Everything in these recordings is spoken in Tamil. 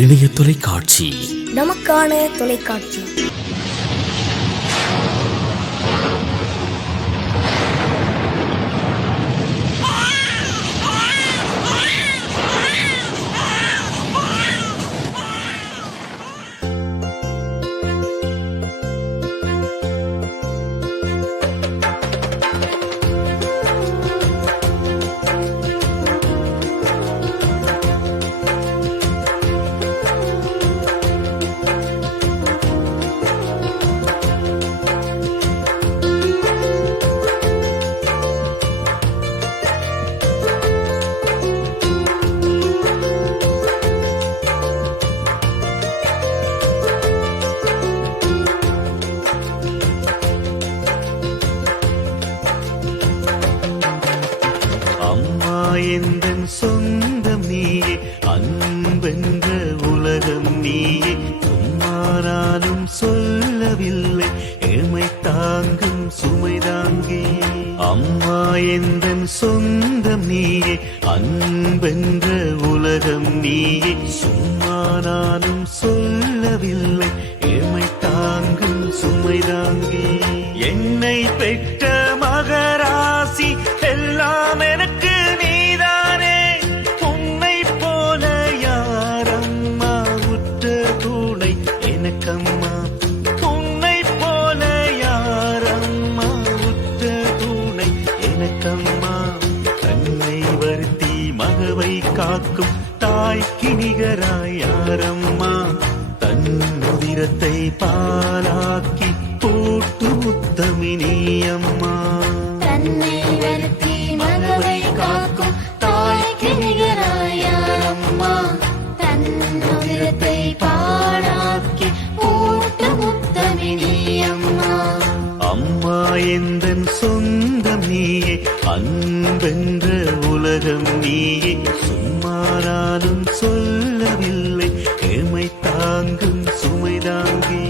இணைய தொலைக்காட்சி, நமக்கான தொலைக்காட்சி. எந்தன் சொந்தம் நீயே, அன்பென்ற உலகம் நீயே. சும்மானாலும் சொல்லவில்லை, ஏழ்மை தாங்கும் சுமைதாங்கே. அம்மா எந்தன் சொந்தம் நீயே, அன்பென்ற உலகம் நீயே. சும்மானாலும் சொல்லவில்லை, ஏழ்மை தாங்கும் சுமைதாங்கே. என்னை பெற்ற மகராசி எல்லாம் எனக்கு நீதானே. உன்னை போல யாரம்மா உற்ற துணை எனக்கம்மா. உன்னை போல யாரம்மா உற்ற துணை எனக்கம்மா. தன்னை வருத்தி மகவை காக்கும் தாய்க்கு நிகராய் யாரம்மா. தன் உதிரத்தை பாலாக்கி கூட்டு முத்தமினி அம்மா. தன்னை வருத்தி மகவை காக்கும் தாய்க்கு நிகராய் யாரம்மா. தன் உதிரத்தை பாலாக்கி கூட்டு முத்தமினி அம்மா. அம்மா எந்தன் சொந்தம் நீயே, அன்பென்ற உலகம் நீயே. சும்மானாலும் சொல்லவில்லை, ஏழ்மை தாங்கும் சுமைதாங்கே.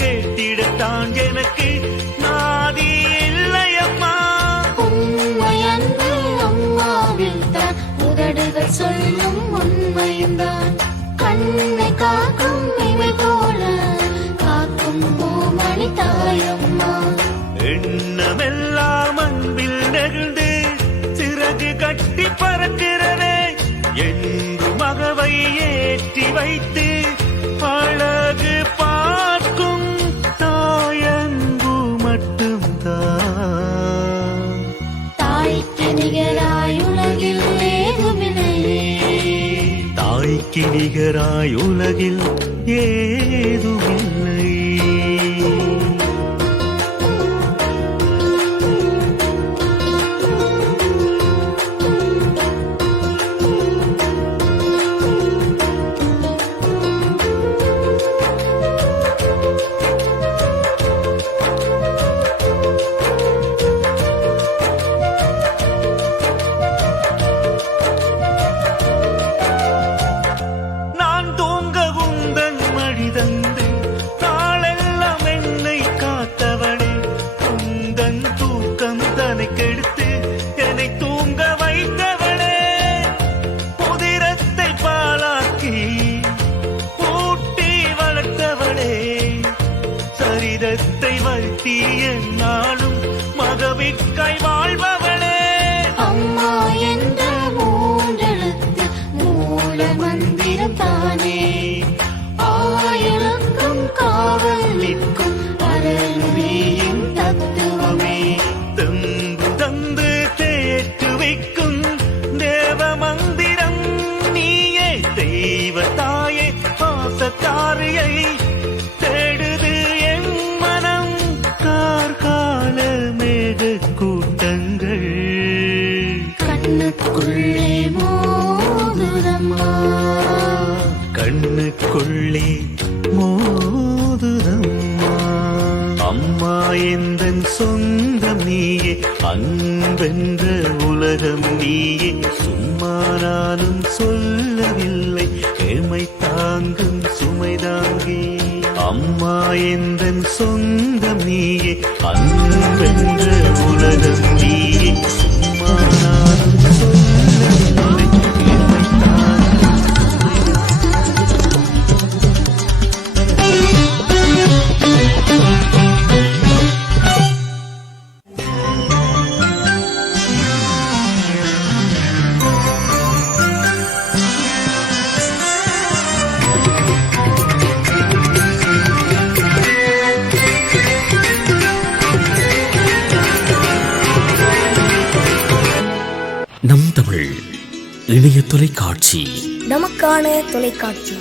கேட்டிடத்தான் எனக்கு நாதி இல்லையம்மா. உண்மை அன்பு அம்மாவில் தான், உதடுகள் சொல்லும் உண்மையும்தான். கண்ணை காக்கும் இமை போல காக்கும் பூமணி தாயம்மா. எண்ணமெல்லாம் அன்பில் நெகிழ்ந்து சிறகு கட்டி பறக்கிறதே. என்று மகவை ஏற்றி வைத்து அழகு பார்க்கும் தாயன்பு மட்டும் தாய்க்கு நிகராய் உலகில் ஏதுமில்லை. நான் தூங்க உந்தன் மடி தந்து நாளெல்லாம் என்னை காத்தவளே, உந்தன் தூக்கம் தனை கெடுத்து என்னை தூங்க வைத்தவளே, உதிரத்தை பாலாக்கி ஊட்டி வளர்த்தவளே, சரிதத்தை வருத்தி என்னாலும் மகவிக்காய் வாழ்பவளே. அம்மா என்ற மூன்றெழுத்து மூல மந்திரம் தானே, ஆயிரக்கும் காவல் நிற்கும் அருள்வியின் தத்துவமே. தெம்பு தந்து தேற்று வைக்கும் தேவ மந்திரம் நீயே, தெய்வ தாயே பாசக்காரியை தேடுது என் மனம். கார்கால மேக கூட்டங்கள் கண்ணுக்குள்ளே மோதுதம்மா, கண்ணுக்குள்ளே மோதுதம்மா. அம்மா எந்தன் சொந்தம் நீயே, அன்பென்ற உலகம் நீயே, சும்மா நானும் சொல்லவில்லை ஏழ்மை தாங்கும் சுமைதாங்கே. அம்மா எந்தன் சொந்தம் நீயே, அன்பென்ற உலகம் நீயே, சும்மா நானும் சொல்லவில்லை ஏழ்மை தாங்கும் நம் தமிழ் இணைய தொலைக்காட்சி. நமக்கான தொலைக்காட்சி.